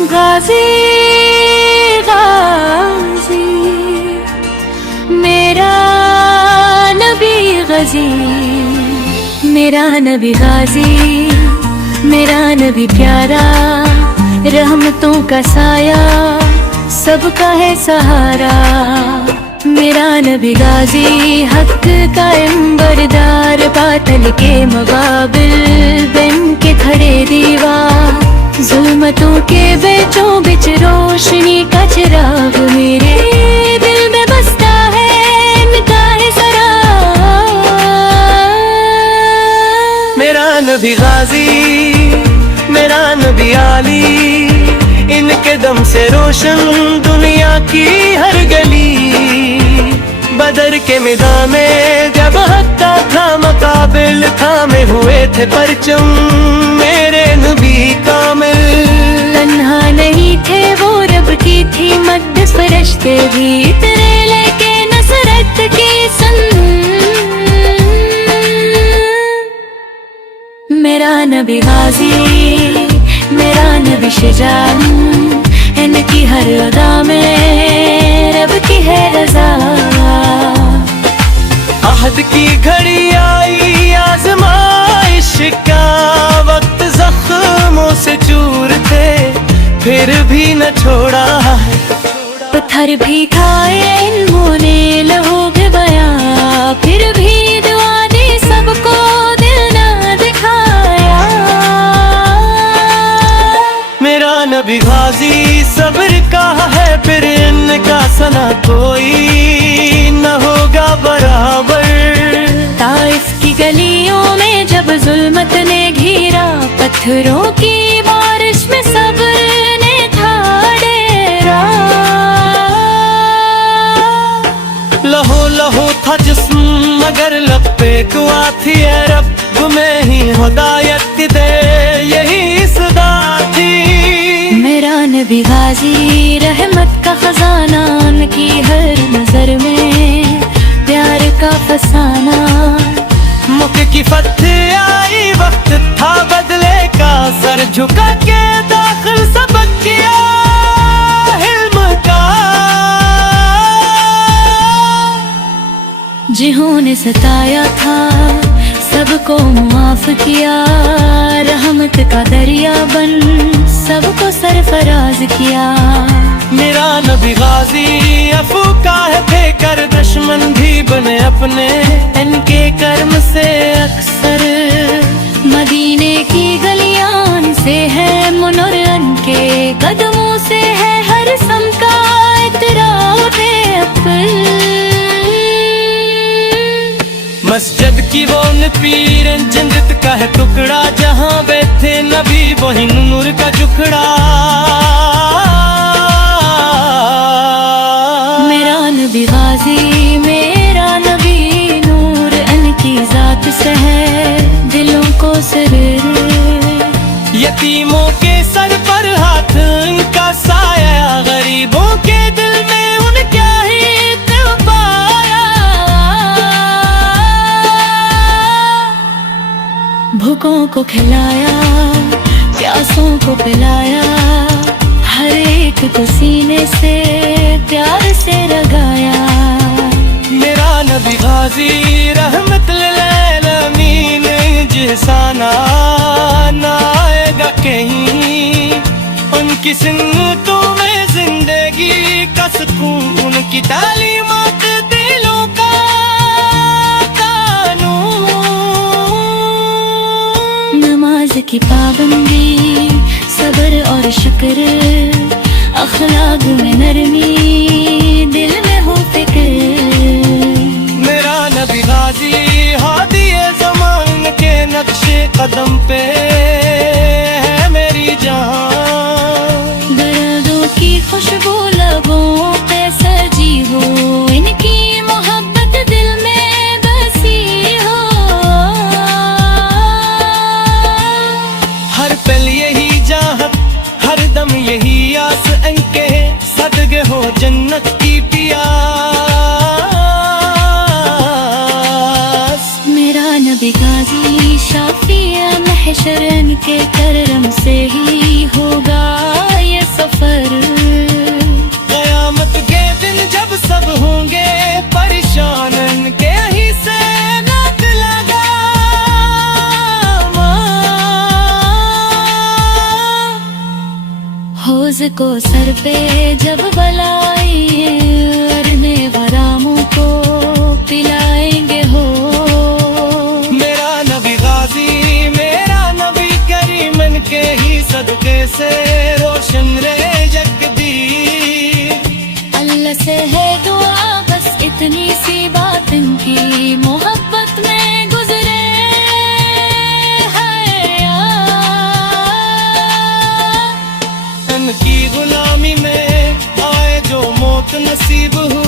غازی غازی میرا نبی غازی، میرا نبی غازی، میرا نبی پیارا، رحمتوں کا سایہ سب کا ہے سہارا. میرا نبی غازی حق کا امبردار، باطل کے مقابل بن کے کھڑے دیوار، ظلمتوں کے بیچوں بچ روشنی کا چراغ میرے دل میں بستا ہے ان کا ہے سرا. میرا نبی غازی، میرا نبی عالی، ان کے دم سے روشن دنیا کی ہر گلی. بدر کے میدان میں جب حق کا تھا مقابل، تھامے ہوئے تھے پرچم میرے نبی کامل. تنہا نہیں تھے وہ، رب کی تھی مد، فرشتے بھی اترے لے کے نصرت کی سن. میرا نبی غازی، میرا نبی شجاع، ان کی ہر ادا میں رب کی ہے رضا. عہد کی گھڑی آئی آزمائش کا وقت، زخموں سے چور تھے پھر بھی نہ چھوڑا ہے. پتھر بھی کھائے انہوں نے، لہو بھی بیا، پھر بھی دعا دی سب کو، دل نہ دکھایا. میرا نبی غازی صبر کا ہے، پھر ان کا ثنا کوئی نہ ہوگا برابر. طائف کی گلیوں میں جب ظلمت نے گھیرا، پتھروں کی بارش میں صبر نے تھا ڈیرا. لہو لہو تھا جسم مگر لب پہ دعا تھی، اے رب تمہیں ہی ہدایت دے، یہی صدا تھی. میرا نبی غازی رحمت کا خزانہ، ان کی ہر نظر میں پیار کا فسانہ. مکھ کی فتح آئی، وقت تھا بدلے کا، سر جھکا کے داخل سبق کیا علم کا. جنہوں نے ستایا تھا سب کو معاف کیا، رحمت کا دریا بن سب کو سرفراز کیا. میرا نبی غازی عفو کا ہے دے کر، دشمن بھی بنے اپنے ان کے کرم سے اکثر. مدینے کی گلیاں ان سے ہے منور، ان کے قدموں سے ہے ہر سم کا اطراف اپن. مسجد کی وہ پیر جنت کا ہے ٹکڑا، جہاں بیٹھے نبی وہی نور کا جکڑا. میرا نبی غازی، میرا نبی نور، ان کی ذات سے ہے دلوں کو سرور. یتیموں کے سر پر ہاتھ ان کا سایہ، غریبوں کے دل میں ان کیا ہی پایا. بھوکوں کو کھلایا، پیاسوں کو پلایا، ہر ایک کو سینے سے پیار سے رگایا. میرا نبی غازی رحمت للعالمین، جیسا نہ آئے گا کہیں. ان کی سنتوں میں زندگی کا سکون، ان کی تعلیمات دلوں کا قانون. نماز کی پابندی، صبر اور شکر، اخلاق میں نرمی، دل میں ہو فکر. میرا نبی غازی ہادی زمان کے نقش قدم پہ ہے میری جان. دردوں کی خوشبو لبوں پہ سجی ہو، ان کی محبت دل میں بسی ہو. ہر پل یہی چاہت، ہر دم یہی آس، ان کے صدقے ہو جنت کی پیاس. میرا نبی غازی شافی محشر، ان کے کرم سے ہی ہوگا یہ حوض کو سر پہ جب بلائیں ارنے غراموں کو پلائیں گے ہو میرا نبی غازی میرا نبی کریم ان کے ہی صدقے سے روشن رے جگدیر اللہ سے ہے دعا بس اتنی سی بات ان کی محبت میں گزرے ان کی غلامی میں آئے جو موت نصیب ہو